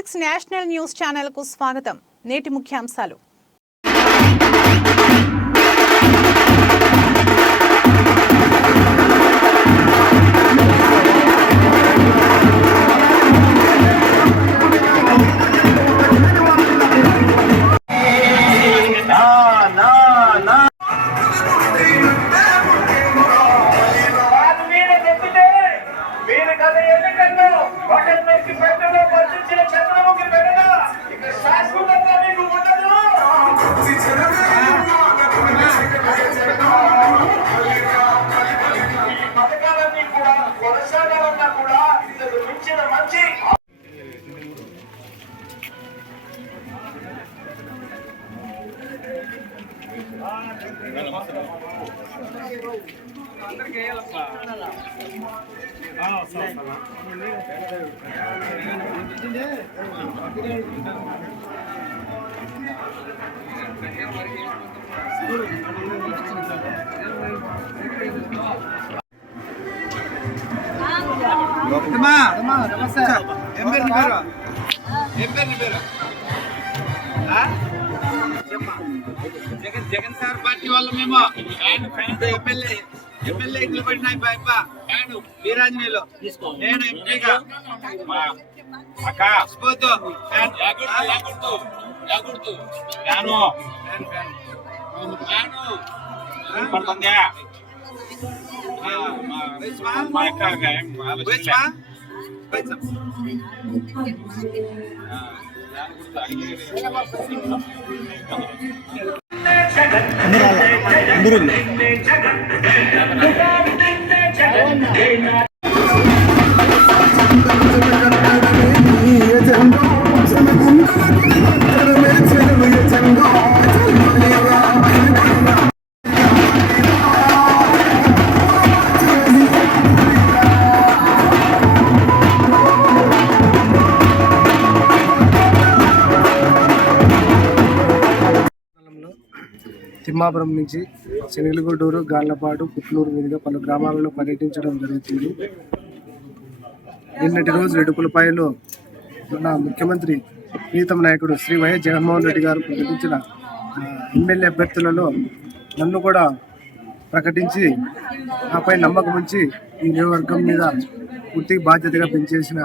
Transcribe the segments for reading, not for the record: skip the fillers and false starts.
6 national news channel కు స్వాగతం. నేటి ముఖ్యాంశాలు. జగన్ సార్ పార్టీ వాళ్ళు మేము ఎమ్మెల్యే నిలబడినాయి వీరాంజనేయులు నేను ఎంపీగా తిమ్మాపురం నుంచి శనిగలగూడూరు, గాళ్లపాడు, పుట్లూరు మీదుగా పలు గ్రామాలలో పర్యటించడం జరుగుతుంది. నిన్నటి రోజు రెడ్డిపులపాయలో మన ముఖ్యమంత్రి ప్రీతం నాయకుడు శ్రీ వైఎస్ జగన్మోహన్ రెడ్డి గారు ప్రకటించిన ఎమ్మెల్యే అభ్యర్థులలో నన్ను కూడా ప్రకటించి నాపై నమ్మకం ఉంచి ఈ నియోజకవర్గం మీద పూర్తి బాధ్యతగా పెంచేసిన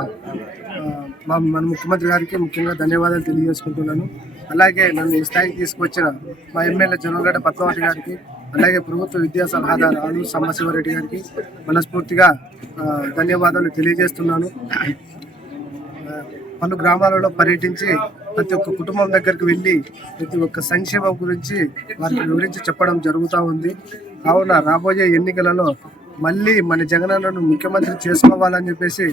మన ముఖ్యమంత్రి గారికి ముఖ్యంగా ధన్యవాదాలు తెలియజేసుకుంటున్నాను. అలాగే నన్ను ఈ స్థాయికి తీసుకొచ్చిన మా ఎమ్మెల్యే జొన్నగడ్డ పద్మావతి గారికి, అలాగే ప్రభుత్వ విద్యా సలహాదారు ఆలూరు సాంబశివరెడ్డి గారికి మనస్ఫూర్తిగా ధన్యవాదాలు తెలియజేస్తున్నాను. పలు గ్రామాలలో పర్యటించి ప్రతి ఒక్క కుటుంబం దగ్గరికి వెళ్ళి ప్రతి ఒక్క సంక్షేమం గురించి వారికి వివరించి చెప్పడం జరుగుతూ ఉంది. కావున రాబోయే ఎన్నికలలో మళ్ళీ మన జగనన్నను ముఖ్యమంత్రి చేసుకోవాలని చెప్పేసి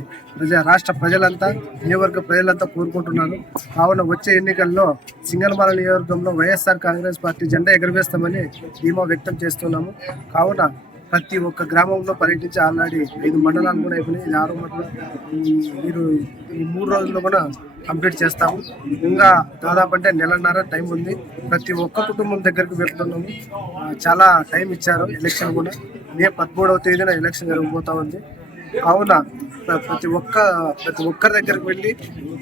రాష్ట్ర ప్రజలంతా, నియోజకవర్గ ప్రజలంతా కోరుకుంటున్నారు. కావున వచ్చే ఎన్నికల్లో సింగనమల నియోజకవర్గంలో వైఎస్ఆర్ కాంగ్రెస్ పార్టీ జెండా ఎగురవేస్తామని ధీమా వ్యక్తం చేస్తున్నాము. కావున ప్రతి ఒక్క గ్రామంలో పర్యటించి ఆల్రెడీ 5 మండలాలు కూడా అయిపోయినాయి. ఇది 6వ మండలం. ఈ 3 రోజుల్లో కూడా కంప్లీట్ చేస్తాము. ఇంకా దాదాపు అంటే నెలన్నర టైం ఉంది. ప్రతి ఒక్క కుటుంబం దగ్గరికి వెళ్తున్నాము. చాలా టైం ఇచ్చారు. ఎలక్షన్ కూడా మే 13వ తేదీన ఎలక్షన్ జరగబోతా ఉంది. కావున ప్రతి ఒక్కరి దగ్గరికి వెళ్ళి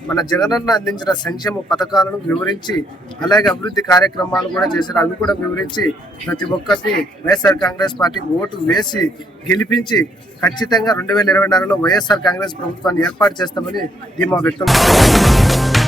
మన జగనన్న అందించిన సంక్షేమ పథకాలను వివరించి, అలాగే అభివృద్ధి కార్యక్రమాలు కూడా చేశారు, అవి కూడా వివరించి ప్రతి ఒక్కరిని వైఎస్ఆర్ కాంగ్రెస్ పార్టీకి ఓటు వేసి గెలిపించి ఖచ్చితంగా 2024లో వైఎస్ఆర్ కాంగ్రెస్ ప్రభుత్వాన్ని ఏర్పాటు చేస్తామని ధీమా వ్యక్తం చేస్తున్నారు.